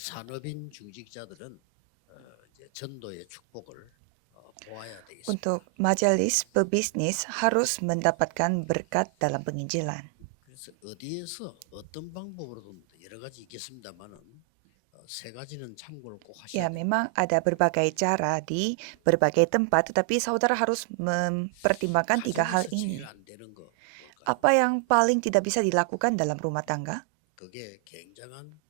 산업인 중직자들은 이제 전도의 축복을 보아야 되겠습니다. Untuk majelis pebisnis harus mendapatkan berkat dalam penginjilan. 그래서 어디에서 어떤 방법으로든 여러 가지 있겠습니다만은 세 가지는 참고를 꼭 Ya, 하셔야 돼요. memang ada berbagai cara di berbagai tempat, tetapi saudara harus mempertimbangkan tiga hal 가정에서 ini. 제일 안 되는 거 뭘까요? Apa yang paling tidak bisa dilakukan dalam rumah tangga? 그게 굉장한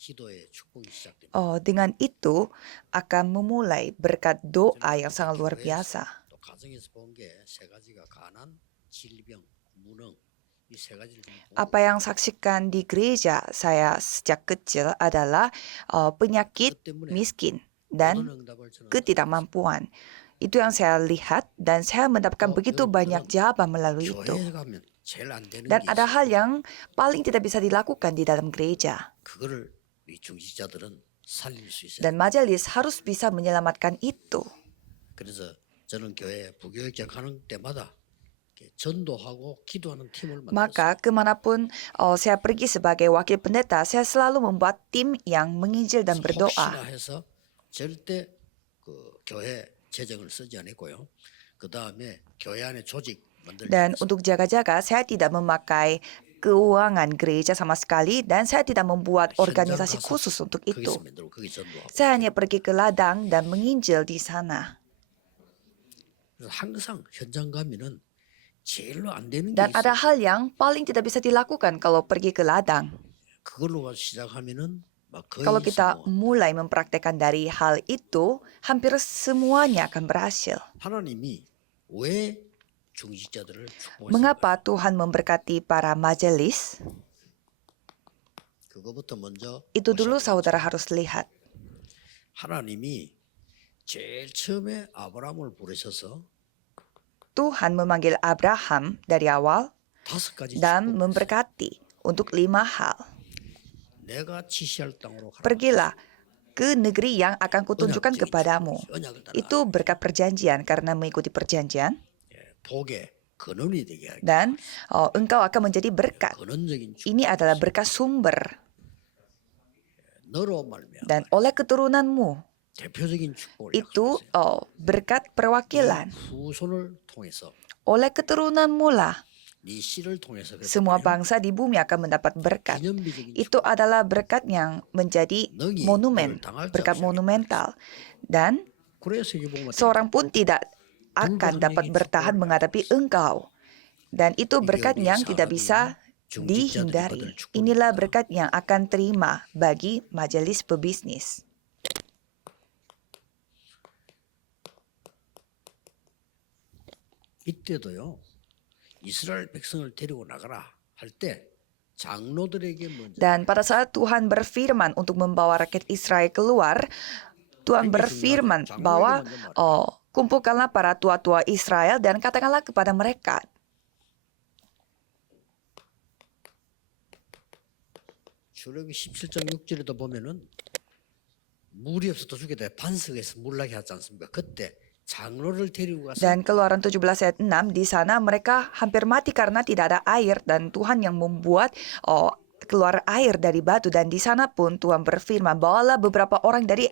기도의 축복이 시작됩니다. Dengan itu akan memulai berkat doa yang sangat luar 교회에서 biasa. 또 가정에서 본 게 세 가지가 가난, 질병, 무능 이 세 가지를 좀 보고 Apa yang saksikan di gereja saya sejak kecil adalah penyakit, 그것 때문에 miskin, 모든 dan 응답을 저는 ketidakmampuan. Itu yang saya lihat dan saya mendapatkan begitu banyak jawaban melalui itu. 교회에 가면 제일 안 되는 Dan 게 ada hal 있어요. yang paling tidak bisa dilakukan di dalam gereja. 그거를 우리 중직자들은 살릴 수 있어요. Dan majelis harus bisa menyelamatkan itu. 그래서 저는 교회 부교육자 가는 때마다 이렇게 전도하고 기도하는 팀을 만들었어요. Maka kemanapun saya pergi sebagai wakil pendeta, saya selalu membuat tim yang menginjil dan berdoa. 혹시나 해서 절대 그 교회 재정을 쓰지 않았고요. 그 다음에 교회 안에 조직 만들 Dan 때 untuk jaga-jaga, saya tidak memakai keuangan gereja sama sekali dan saya tidak membuat organisasi khusus untuk itu. 거기서 만들고 거기 전도하고. Saya hanya pergi ke ladang dan menginjil di sana. 그래서 항상 현장 가면은 제일로 안 되는 게 Dan ada 있어요. hal yang paling tidak bisa dilakukan kalau pergi ke ladang. 그걸로 시작하면은 막 거의 Kalau kita 성공. mulai mempraktekkan dari hal itu, hampir semuanya akan berhasil. 하나님이 왜 중직자들을 축복했을까요? Mengapa Tuhan memberkati para majelis? 그거부터 먼저 Itu dulu 보셔야 되겠죠. saudara harus lihat. 하나님이 제일 처음에 아브라함을 부르셔서 Tuhan memanggil Abraham dari awal 5가지 dan 축복. memberkati untuk 5 hal. 내가 지시할 땅으로 가라. Pergilah ke negeri yang akan kutunjukkan kepadamu. 언약을 따라. Itu berkat perjanjian karena mengikuti perjanjian. 복의 근원이 되게 하기. Dan engkau akan menjadi berkat. 근원적인 축복. Ini adalah berkat sumber. 너로 말미암아 Dan oleh keturunanmu, 대표적인 축복을 itu 약속했어요. berkat perwakilan. 후손을 통해서 Oleh keturunanmu lah, 네 씨를 통해서 semua bangsa di bumi akan mendapat berkat. 기념비적인 Itu adalah berkat yang menjadi monumen, berkat monumental. Dan 그래서 이게 보면 seorang pun tidak akan dapat bertahan menghadapi engkau. Dan itu berkat yang tidak bisa dihindari. Inilah berkat yang akan terima bagi majelis pebisnis. 이때도요. 이스라엘 백성을 데리고 나가라 할 때 장로들에게 먼저 Dan pada saat Tuhan berfirman untuk membawa rakyat Israel keluar, Tuhan berfirman bahwa kumpulkanlah para tua-tua Israel dan katakanlah kepada mereka. 출애굽기 17장 6절에도 보면은 물이 없어도 죽겠다 반석에서 물 나게 하지 않습니까? 그때 장로를 데리고 가서 Dan Keluaran 17 ayat 6, di sana mereka hampir mati karena tidak ada air dan Tuhan yang membuat keluar air dari batu. Dan di sana pun Tuhan berfirman, bawalah beberapa orang dari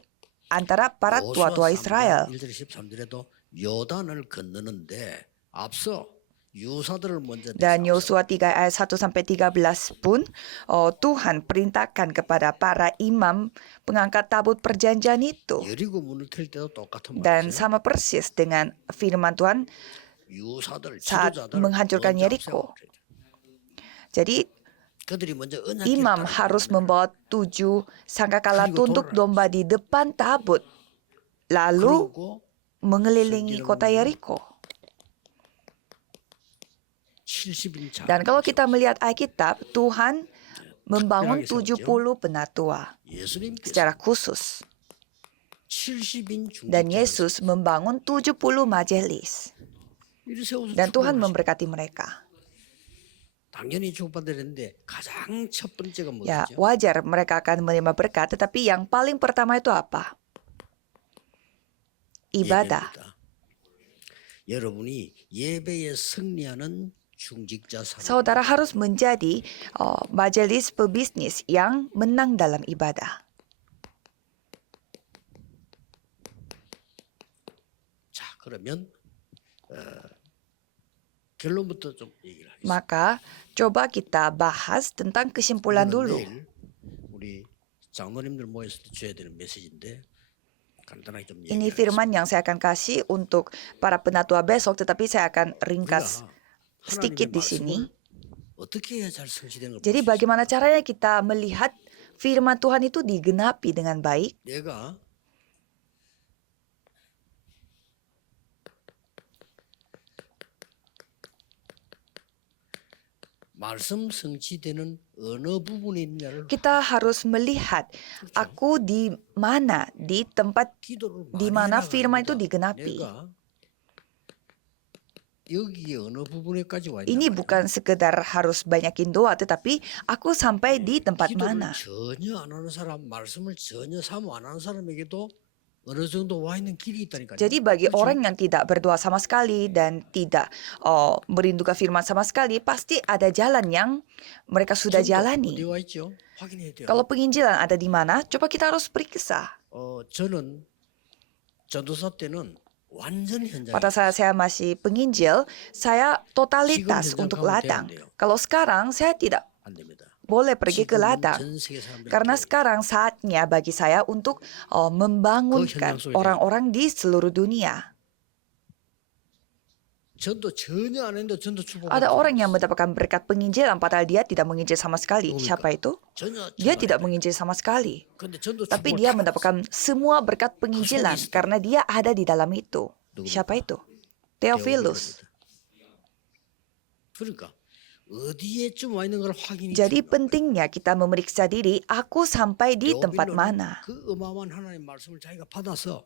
antara para tua-tua Israel. 1절 13절에도 요단을 건너는데 앞서 유사들을 먼저 Dan 내서 Yosua 3 ayat 1 sampai 13 pun Tuhan perintahkan kepada para imam pengangkat tabut perjanjian itu. 여리고 문을 틀 때도 똑같은 Dan 말이죠. sama persis dengan firman Tuhan 유사들 saat 지도자들 menghancurkan 먼저 Yeriko. 앞세워. Jadi 그들이 먼저 언약궤를 imam 따라 harus 나가면 membawa 7 sangkakala tunduk domba di depan tabut. Lalu 그러고 mengelilingi kota Yeriko. 70인 Dan kalau kita melihat Alkitab, Tuhan membangun 특별하게 70 penatua 예수님께서 secara khusus. 70인 Dan 중직자를 Yesus membangun 70 majelis. 이리 세워서 Dan Tuhan 축복을 하시고 memberkati mereka. 당연히 축복받으는데 가장 첫 번째가 Ya, 뭐죠? wajar mereka akan menerima berkat, tetapi yang paling pertama itu apa? Ibadah. 예배입니다. 여러분이 예배에 승리하는 중직자 사람. Saudara harus menjadi majelis pebisnis yang menang dalam ibadah. 그러면 결론부터 좀 얘기를 하겠습니다. Maka coba kita bahas tentang kesimpulan 이거는 dulu. 내일 우리 장로님들 모였을 때 줘야 되는 메시지인데 간단하게 좀 Ini 얘기하겠습니다. firman yang saya akan kasih untuk para penatua besok, tetapi saya akan ringkas 우리가 sedikit 하나님의 di sini. 말씀을 어떻게 해야 잘 성취되는 걸 Jadi 볼수 bagaimana caranya kita melihat firman Tuhan itu digenapi dengan baik? 내가 말씀 성취되는 어느 부분에 있냐를 Kita harus melihat aku di mana, di tempat 기도를 di 많이 mana 해나가는 firman itu 거다. digenapi. 내가 여기에 어느 부분에까지 와 있나 Ini 말이야. bukan sekedar harus banyakin doa, tetapi aku sampai di tempat 기도를 mana. 전혀 안 하는 사람, 말씀을 전혀 사모 안 하는 사람에게도 어느 정도 와 있는 길이 있다니까요. Jadi bagi 그렇죠? orang yang tidak berdoa sama sekali dan tidak merindukan firman sama sekali, pasti ada jalan yang mereka sudah 전도 jalani. 어디 와 있죠? 확인해야 돼요. Kalau penginjilan ada di mana, coba kita harus periksa. 저는 전도사 때는 완전 현장. Pada saat saya masih penginjil, saya totalitas 지금 untuk 현장 가면 ladang. 되는데요. Kalau sekarang saya tidak 안 됩니다. boleh pergi ke 지금은 ladang. 전 세계 사람들이 Karena sekarang saatnya bagi saya untuk membangunkan 현장 속에 orang-orang di seluruh dunia. 전도 전혀 안 했는데 전도 축복. Ada orang yang mendapatkan berkat penginjilan padahal dia tidak menginjil sama sekali. Nuhulika. Siapa itu? 전혀 Dia 축복 tidak 안 했다. menginjil sama sekali. 근데 전도 Tapi 축복을 dia 다 mendapatkan semua berkat penginjilan 있어요. karena dia ada di dalam itu. 누굽니까? Siapa itu? 받았다. Theophilus. 그러니까 어디에쯤 와 있는 걸 확인이. Jadi pentingnya kita memeriksa diri, aku sampai di tempat mana. 그 어마어마한 하나님 말씀을 자기가 받아서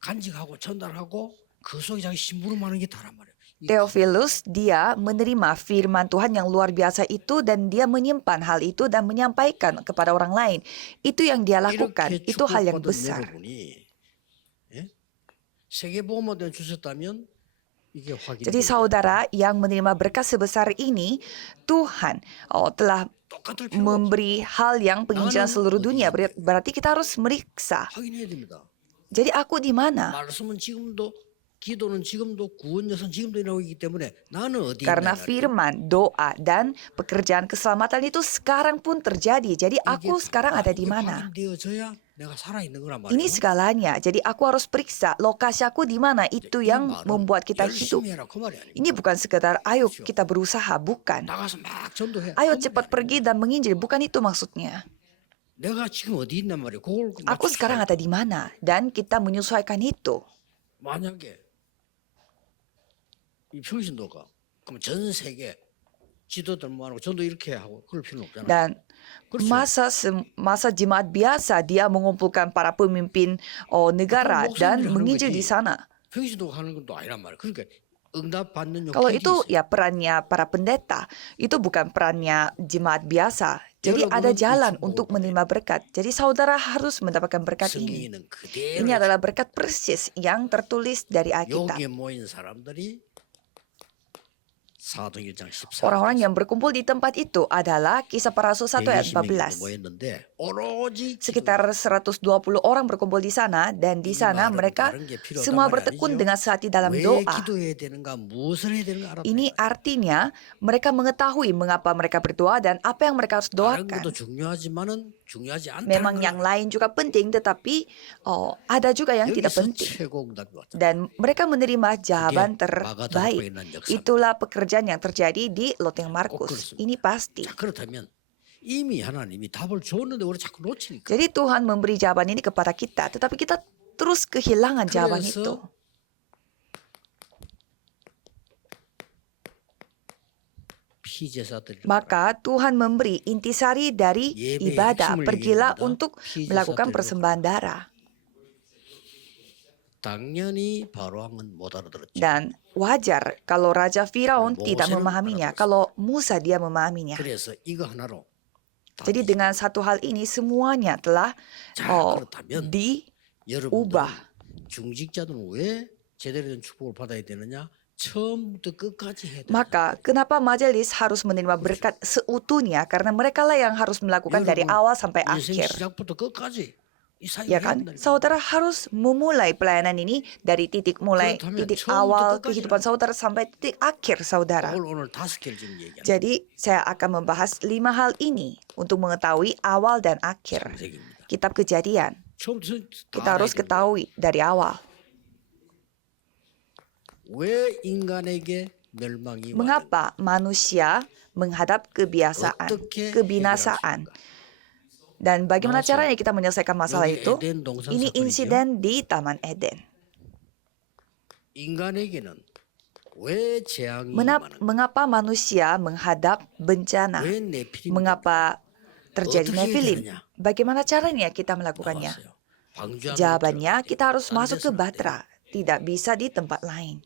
간직하고 전달하고 그 속에 자기 심부름하는 게 다란 말이에요. Theophilus, dia menerima firman Tuhan yang luar biasa itu dan dia menyimpan hal itu dan menyampaikan kepada orang lain. Itu yang dia lakukan, 이렇게 itu hal yang 축복받은 besar. 여러분이 예? 세계복음화된 주셨다면 이게 확인이 Jadi 돼요. saudara yang menerima berkat sebesar ini, Tuhan telah 똑같을 필요가 없어요. memberi hal yang penginjilan seluruh dunia. Berarti kita harus meriksa. 확인해야 됩니다. Jadi aku di mana? 말씀은 지금도 기도는 지금도 구원 여선 지금도 일어나고 있기 때문에 나는 어디 Karena 있느냐. firman, doa, dan pekerjaan keselamatan itu sekarang pun terjadi. Jadi aku sekarang ada di mana? 확인되어져야 내가 살아 있는 거란 Ini 말이에요. segalanya. Jadi aku harus periksa lokasi aku di mana. Itu 이 yang 말은 membuat kita hidup. 열심히 해라 그 말이 아닙니다. Ini bukan sekedar ayo kita berusaha, bukan. 나가서 막 전도해. Ayo 그 cepat 말이 pergi dan menginjil, bukan itu maksudnya. 내가 지금 어디 있단 말이에요. 그걸 Aku sekarang ada di mana dan kita menyesuaikan itu. 만약에 이 평신도가 그럼 전 세계 지도들 모아놓고 전도 이렇게 하고 그럴 필요는 없잖아요. Dan 그렇죠. masa jemaat biasa dia mengumpulkan para pemimpin negara 목사님들이 dan 하는 menginjil 거지. di sana. 평신도가 하는 것도 아니란 말이에요. 그러니까 응답 받는 Kalau 욕실이 itu 있어요. ya perannya para pendeta, itu bukan perannya jemaat biasa. Jadi 여러분은 ada 이 jalan 축복을 untuk 받아야 menerima berkat. Jadi saudara harus mendapatkan berkat ini. 성경에는 그대로 Ini adalah berkat persis yang tertulis dari Alkitab. 여기에 모인 사람들이 사도행 1장 14절 Orang-orang yang berkumpul di tempat itu adalah Kisah Para Rasul 1 ayat 14. 모였는데 오로지 Sekitar 120 orang berkumpul di sana dan di sana mereka semua bertekun dengan sehati dalam 왜 doa. 기도해야 되는가 무엇을 해야 되는가 알았다. Ini artinya mereka mengetahui mengapa mereka berdoa dan apa yang mereka harus 다른 doakan. 것도 중요하지만은 중요하지 않다는 Memang yang lain juga penting, tetapi ada juga yang tidak 여기서 penting. 최고 응답이 왔다. Dan mereka menerima jawaban 마가다락방에 terbaik. 난 역사. Itulah pekerjaan yang terjadi di Loteng Markus. Ini pasti. 자, 그렇다면 이미 하나님이 답을 줬는데 우리 자꾸 놓치니까. Jadi Tuhan memberi jawaban ini kepada kita, tetapi kita terus kehilangan jawaban 그래서 itu. 피제사들 Maka Tuhan memberi intisari dari 예배의 ibadah. 핵심을 Pergilah 얘기합니다. untuk 피제사들로 melakukan persembahan darah. 당연히 바로왕은 못 알아들었죠. Dan wajar kalau Raja Firaun tidak 모세는 memahaminya, 알아들었어요. kalau Musa dia memahaminya. 그래서 이거 하나로 다 Jadi dengan satu hal ini semuanya telah 자, 그렇다면 diubah. 여러분들 중직자들은 왜 제대로 된 축복을 받아야 되느냐? 처음부터 끝까지 해야 돼. Maka kenapa majelis harus menerima berkat seutuhnya? Karena mereka lah yang harus melakukan dari awal sampai 인생 akhir. 시작부터 끝까지 이 사역을 Ya 해야 kan? 된다니까. Saudara harus memulai pelayanan ini dari titik 그렇다면 titik 처음부터 awal 끝까지는 kehidupan saudara sampai titik akhir saudara. 그걸 오늘 5개를 지금 얘기합니다. Jadi saya akan membahas 5 hal ini untuk mengetahui awal dan akhir. 창세기입니다. Kitab Kejadian. 처음부터 다 Kita 알아야 harus 되는 거예요. ketahui dari awal. 왜 인간에게 멸망이 왔는가? Mengapa manusia menghadap kebiasaan, 어떻게 kebinasaan? 해결할 수 있는가? Dan bagaimana 나와서 caranya kita menyelesaikan masalah 여기 itu? 에덴 동산 Ini 사건이죠. insiden di Taman Eden. 인간에게는 왜 재앙이 임하는가? Mengapa manusia menghadap bencana? 왜 네피림 Mengapa terjadi 어떻게 Nephilim? 되느냐? Bagaimana caranya kita melakukannya? 나왔어요. 방주하고 Jawabannya, 들어가야 kita harus 딴 masuk ke 데서는 안 돼요. Batra. Tidak bisa di tempat lain.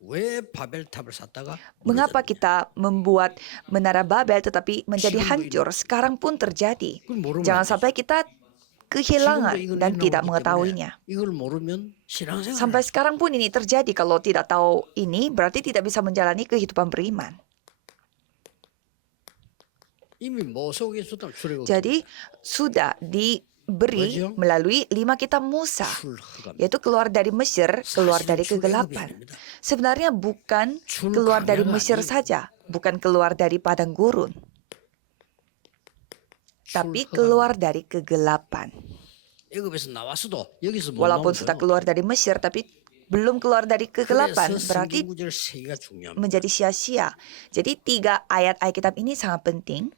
왜 바벨탑을 샀다가 Mengapa 무너졌느냐? kita membuat menara Babel tetapi menjadi 지금도 hancur? Sekarang pun terjadi. 그걸 모르면 Jangan 안 되죠. sampai kita 지금도 kehilangan 이걸 dan tidak 일어나기 mengetahuinya. 때문에 이걸 모르면 신앙생활 Sampai sekarang pun ini terjadi. Kalau tidak tahu ini, berarti tidak bisa menjalani kehidupan beriman. 이미 모속에서도 출애굽 Jadi sudah diberi 뭐죠? melalui 5 kitab Musa, 출흑합니다. yaitu keluar dari Mesir, keluar 사실은 dari 출애굽이 kegelapan. 아닙니다. Sebenarnya bukan 출 keluar dari 광야가 Mesir 아니에요. saja, bukan keluar dari padang gurun, tapi 출흑합니다. keluar dari kegelapan. 애굽에서 나왔어도 여기서 못 Walaupun 나오면 sudah keluar dari Mesir, tapi belum keluar dari kegelapan, 그래서 berarti 성경 구절 3개가 중요합니다. menjadi sia-sia. Jadi 3 ayat Alkitab ini sangat penting.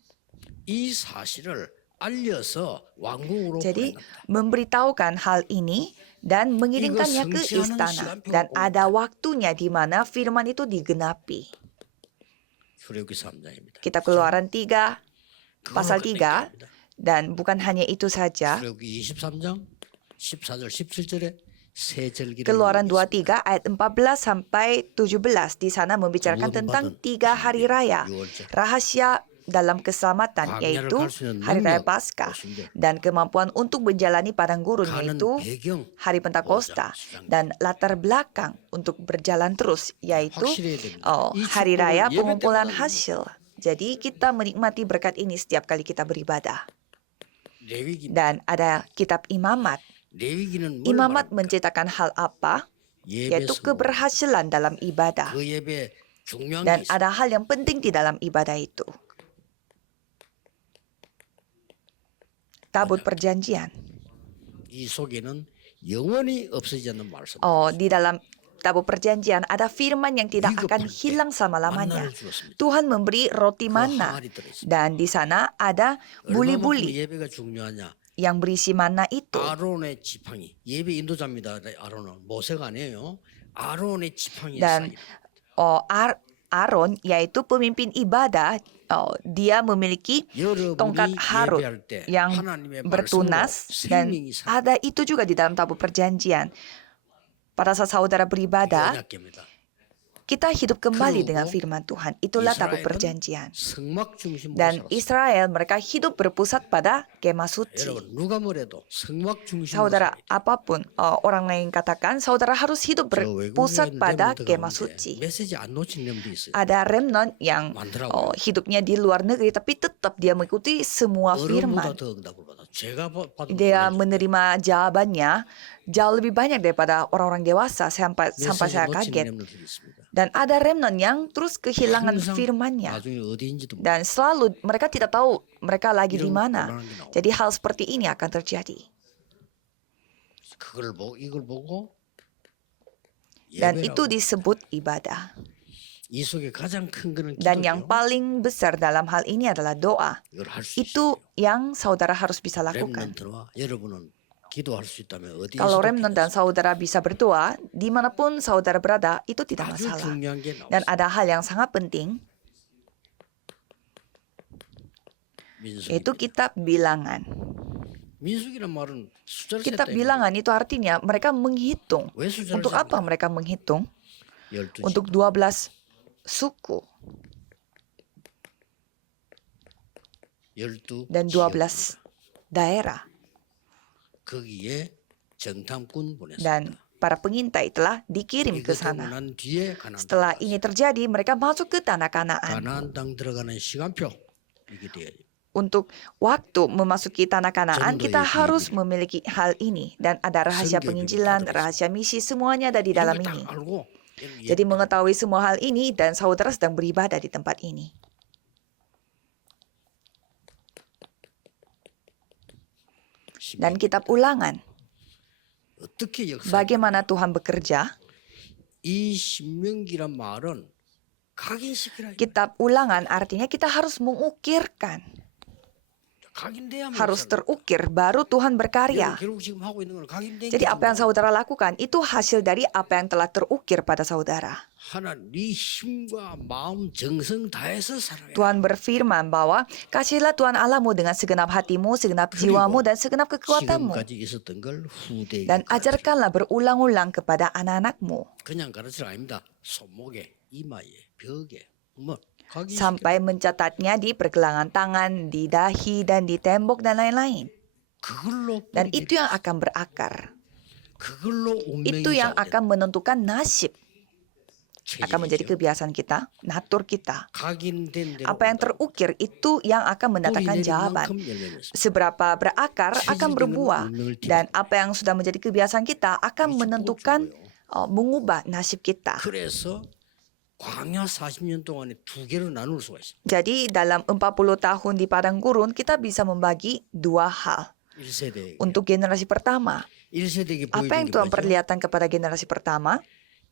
이 사실을 알려서 왕궁으로 Jadi 보낸 겁니다. memberitahukan hal ini dan mengirimkannya ke 성취하는 istana. 시간표가 Dan 옵니다. ada waktunya di mana firman itu digenapi. 출애굽기 3장입니다. Kitab Keluaran 3, pasal 3, dan bukan hanya itu saja. 출애굽기 23장 14절 17절에 세 절기를 Keluaran 읽겠습니다. 23 ayat 14 sampai 17 di sana membicarakan tentang 3 hari raya. Rahasia dalam keselamatan yaitu hari raya Paskah dan kemampuan untuk menjalani padang gurun 가는 yaitu 배경 hari Pentakosta dan latar belakang untuk berjalan terus yaitu 확실해야 됩니다. 이 hari raya 축복을 예배 pengumpulan 때마다 hasil. Jadi kita menikmati berkat ini setiap kali kita beribadah. 레위기 Dan ada kitab Imamat. 레위기는 뭘 Imamat 말합니까? menceritakan hal apa? 예배 Yaitu 성공. keberhasilan dalam ibadah. 그 예배 중요한 게 Dan 있어요. ada hal yang penting di dalam ibadah itu. Tabut perjanjian. 이 속에는 영원히 없어지지 않는 말씀. Di dalam tabut perjanjian ada firman yang tidak akan hilang selama-lamanya. 만나를 주었습니다. Tuhan memberi roti 그 mana 항아리 들어있습니다. dan di sana ada 얼마만큼 buli-buli 예배가 중요하냐? yang berisi mana itu. 아론의 지팡이 예배 인도자입니다. 아론은 모세가 아니에요. 아론의 지팡이에 Dan 쌓인 Aaron yaitu pemimpin ibadah, dia memiliki tongkat 여러분이 Harut 예배할 때 yang 하나님의 말씀으로 bertunas dan 생명이 살 ada itu juga di dalam tabut perjanjian. Pada saat saudara beribadah, 언약궤입니다. kita hidup kembali 그리고 dengan firman Tuhan. Itulah tabut 이스라엘은 perjanjian. 성막 중심으로 Dan 살았어요. Israel mereka hidup berpusat pada kemah suci. 여러분 누가 뭐래도 성막 중심으로 Saudara, 살아야 돼요. apapun orang lain katakan, saudara harus hidup 저 berpusat 외국인 pada 렘넌트 kemah 가운데 suci. 메시지 안 놓친 렘도 있어요. Ada remnant yang 많더라고요. hidupnya di luar negeri, tapi tetap dia mengikuti semua 어른보다 firman. 더 응답을 받아. 제가 받은 Dia menerima jawabannya jauh lebih banyak daripada orang-orang dewasa sampai saya 놓친 kaget. 렘들이 있습니다. Dan ada remnant yang terus kehilangan 항상 firman-Nya. 나중에 어디인지도 모르고 Dan selalu mereka tidak tahu mereka lagi di 이런 mana. 곤란한 게 나옵니다. Jadi hal seperti ini akan terjadi. 그걸 보고 이걸 보고 Dan itu 예배라고. disebut ibadah. 이 속에 가장 큰 거는 Dan yang 기도죠. paling besar dalam hal ini adalah doa. 이걸 할 수 Itu 있어요. yang saudara harus bisa lakukan. 렘넌트와 여러분은 기도할 수 있다면 어디에서도 Kalau remnant dan 기도하세요. saudara bisa berdoa, dimanapun saudara berada, itu tidak 아주 masalah. 중요한 게 Dan 나왔어요. ada hal yang sangat penting, 민수기. yaitu kitab bilangan. 민수기란 말은 숫자를 Kitab 셌다. bilangan itu artinya mereka menghitung. 왜 숫자를 Untuk apa 셉니까? mereka menghitung? 12집. Untuk 12 suku 12 dan 12 daerah. 거기에 정탐꾼 보냈습니다. Dan para pengintai telah dikirim 이거 ke 되고 sana. 난 뒤에 가나안 Setelah 땅 ini terjadi, mereka masuk ke tanah Kanaan. 가나안 땅 들어가는 시간표 이게 돼야죠. untuk waktu memasuki tanah Kanaan, 전도의 kita harus 비밀. memiliki hal ini. Dan ada rahasia 성경의 비밀 다 penginjilan, 들어있습니다. rahasia misi, semuanya ada di 이걸 dalam 딱 ini. 알고 여러분 Jadi 예배드리는 mengetahui semua hal ini dan saudara sedang beribadah di tempat ini. Dan 신명기. kitab Ulangan, 어떻게 역사? bagaimana Tuhan bekerja? 이 신명기란 말은 각인시키라. Kitab Ulangan artinya kita harus mengukirkan, 각인돼야만 harus 역사를. terukir, baru Tuhan berkarya. 여러분 결국 지금 하고 있는 건 각인된 Jadi apa yang 거죠. saudara lakukan itu hasil dari apa yang telah terukir pada saudara. 하나 네 힘과 마음 정성 다해서 살아야. Tuhan berfirman bahwa kasihlah Tuhan Allahmu dengan segenap hatimu, segenap jiwamu, dan segenap kekuatanmu. 지금까지 있었던 걸 후대에게 Dan 가르치라. ajarkanlah berulang-ulang kepada anak-anakmu. 그냥 가르치라 아닙니다. 손목에, 이마에, 벽에, 뭐 각인시키라. Sampai mencatatnya di pergelangan tangan, di dahi, dan di tembok, dan lain-lain. 그걸로 Dan 뿌리게 itu yang akan berakar. 그걸로 운명이 Itu yang akan menentukan nasib. Akan menjadi 체질이죠. kebiasaan kita, natur kita. 각인된 대로 Apa yang terukir itu yang akan mendatangkan jawaban. Seberapa berakar akan berbuah. Dan apa yang sudah menjadi kebiasaan kita akan menentukan, mengubah nasib kita. 그래서 광야 40년 동안에 두 개로 나눌 수가 있어요. Jadi dalam 40 tahun di padang gurun kita bisa membagi dua hal. 1세대에게. Untuk generasi pertama, 1세대에게 apa yang 보여준 게 Tuhan 뭐죠? perlihatkan kepada generasi pertama?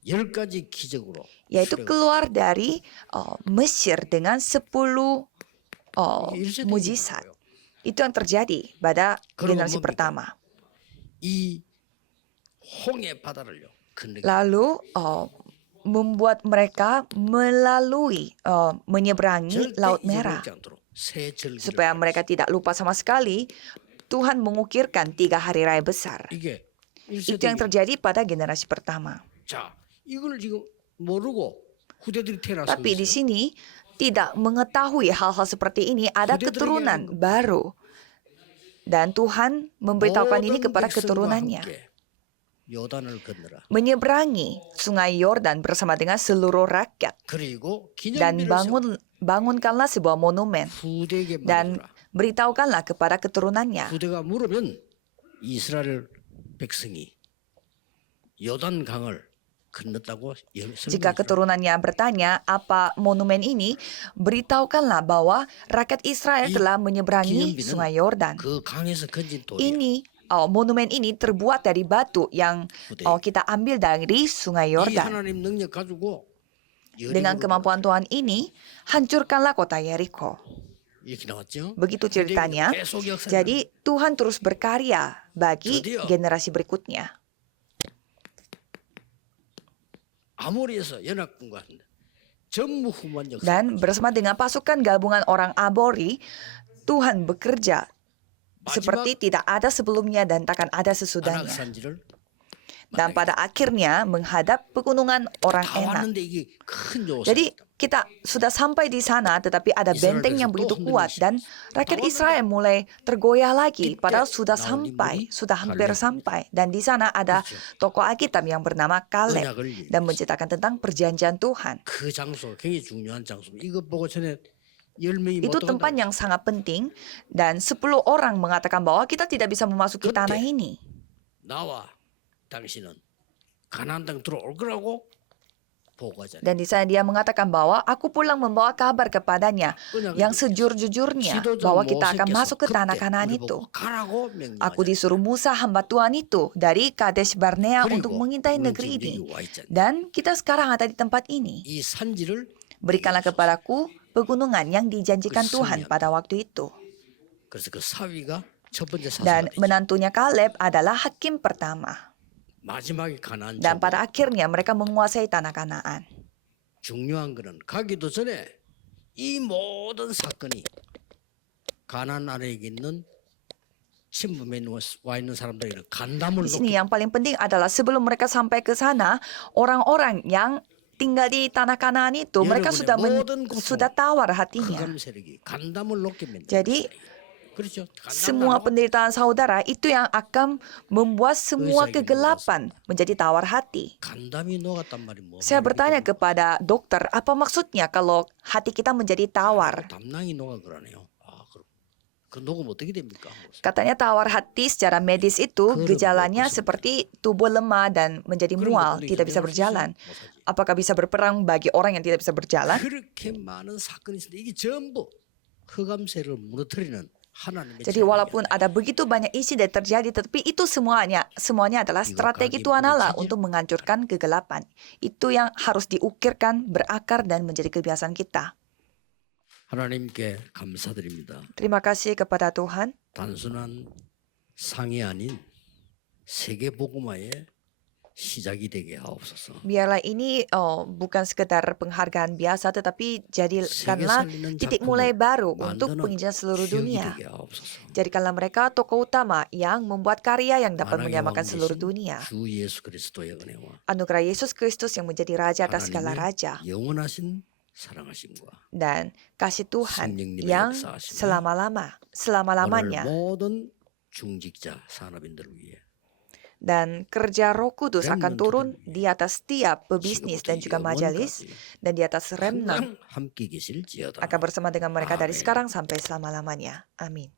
10가지 기적으로 Yaitu 수레가 keluar dari Mesir dengan 10 이게 1세대 mujizat. 얘기예요. Itu yang terjadi pada 그러면 generasi 뭡니까? pertama. 이 홍해 바다를요. 건너게 Lalu membuat mereka melalui menyeberangi 절대 Laut Merah. 잊어버리지 않도록 새 절기를 Supaya mereka tidak lupa sama sekali, Tuhan mengukirkan 3 hari raya besar. 이게 Itu yang 1세대. terjadi pada generasi pertama. 자, 이걸 지금 모르고 후대들이 태어나서 Tapi di sini tidak mengetahui hal-hal seperti ini, ada keturunan baru. Dan Tuhan memberitahukan ini kepada keturunannya. 요단을 건너라. Menyeberangi sungai Yordan bersama dengan seluruh rakyat. 그리고 Dan 기념비를 세워 bangunkanlah sebuah monumen. 후대에게 Dan 말해라. beritahukanlah kepada keturunannya. 후대가 물으면 이스라엘 백성이 요단 강을 건넜다고 Jika keturunannya bertanya apa monumen ini, beritahukanlah bahwa rakyat Israel telah menyeberangi sungai Yordan. 그 강에서 건진 돌이야. Ini monumen ini terbuat dari batu yang kita ambil dari sungai 이 Yordan. 하나님 능력 가지고 Dengan kemampuan Tuhan ini, hancurkanlah kota Yeriko. 이렇게 나왔죠. Begitu ceritanya. 계속 역사를 Jadi Tuhan terus berkarya bagi 드디어. generasi berikutnya. 아모리에서 연합군과 전무후무한 역사. Dan bersama dengan pasukan gabungan orang Abori, Tuhan bekerja seperti tidak ada sebelumnya dan takkan ada sesudahnya. 안악산지를 Dan pada akhirnya menghadap pegunungan orang 다 Enak. 왔는데 이게 큰 요소. Jadi kita sudah sampai di sana tetapi ada benteng yang begitu kuat dan rakyat Israel mulai tergoyah lagi padahal sudah sampai, sudah hampir sampai. Dan di sana ada tokoh Alkitab yang bernama Kaleb dan menceritakan tentang perjanjian Tuhan. 그 장소 굉장히 중요한 장소. 이거 보고 전에 10명이 못 Itu tempat yang sangat penting dan 10 orang mengatakan bahwa kita tidak bisa memasuki tanah ini. 나와 당신은 가나안 땅 들어올 거라고 보고하잖아요. Dan di sana dia mengatakan bahwa aku pulang membawa kabar kepadanya yang sejujur-jujurnya bahwa kita akan masuk ke tanah Kanaan itu. Aku disuruh Musa hamba Tuhan itu dari Kadesh Barnea untuk mengintai negeri ini. Dan kita sekarang ada di tempat ini. 이 산지를 Berikanlah kepadaku pegunungan yang dijanjikan Tuhan pada waktu itu. 그래서 그 사위가 첫 번째 Dan 사사가 되죠. menantunya Kaleb adalah hakim pertama. 마지막에 가나안 Dan 정복. pada akhirnya mereka menguasai tanah Kanaan. 중요한 거는 가기도 전에 이 모든 사건이 가나안 아래에 있는 친부에 와 있는 사람들에게 간담을 Di sini 놓게 yang paling penting adalah sebelum mereka sampai ke sana, orang-orang yang tinggal di tanah Kanaan itu mereka sudah tawar hatinya. 흑암 세력이 간담을 놓게 만든 Jadi 그렇죠. semua penderitaan saudara itu yang akan membuat semua kegelapan menjadi tawar hati. 간담이 녹았단 말이 뭐? Saya bertanya kepada dokter, apa maksudnya kalau hati kita menjadi tawar? 담낭이 녹아 그러네요. 아, 그럼 그 녹음 어떻게 됩니까? Katanya tawar hati secara medis itu Keren, gejalanya bagus. seperti tubuh lemah dan menjadi 그런 mual, 것들이 tidak bisa 존재할 수 berjalan. 있어요? 못하지. Apakah bisa berperang bagi orang yang tidak bisa berjalan? 그렇게 많은 사건이 있는데 이게 전부 흑암세를 무너뜨리는 하나님의 Jadi walaupun ada begitu banyak isi dan terjadi, tetapi itu semuanya adalah Igo strategi kaki Tuhan Allah bunuh untuk menghancurkan kegelapan. Itu yang harus diukirkan, berakar dan menjadi kebiasaan kita. 하나님께 감사드립니다. Terima kasih kepada Tuhan. 단순한 상이 아닌 세계 복음화의 시작이 되게 하옵소서. Biarlah ini bukan sekedar penghargaan biasa, tetapi 세계 jadikanlah 살리는 titik mulai 작품을 baru untuk 만드는 penginjilan seluruh 기억이 dunia. 되게 하옵소서. Jadikanlah mereka tokoh utama yang membuat karya yang dapat 만왕의 menyamakan 왕 seluruh 되신 dunia. 주 예수 그리스도의 은혜와 Anugerah Yesus Kristus yang menjadi Raja atas segala 하나님의 raja. 영원하신 사랑하심과 Dan kasih Tuhan 성령님의 yang 역사하심이 selama-lamanya. 오늘 모든 중직자 산업인들을 위해 Dan kerja Roh Kudus akan turun di atas setiap pebisnis dan juga majelis, 영원까지 dan di atas remnant 항상 함께 계실지어다. akan bersama dengan mereka dari Amin. sekarang sampai selama-lamanya. Amin.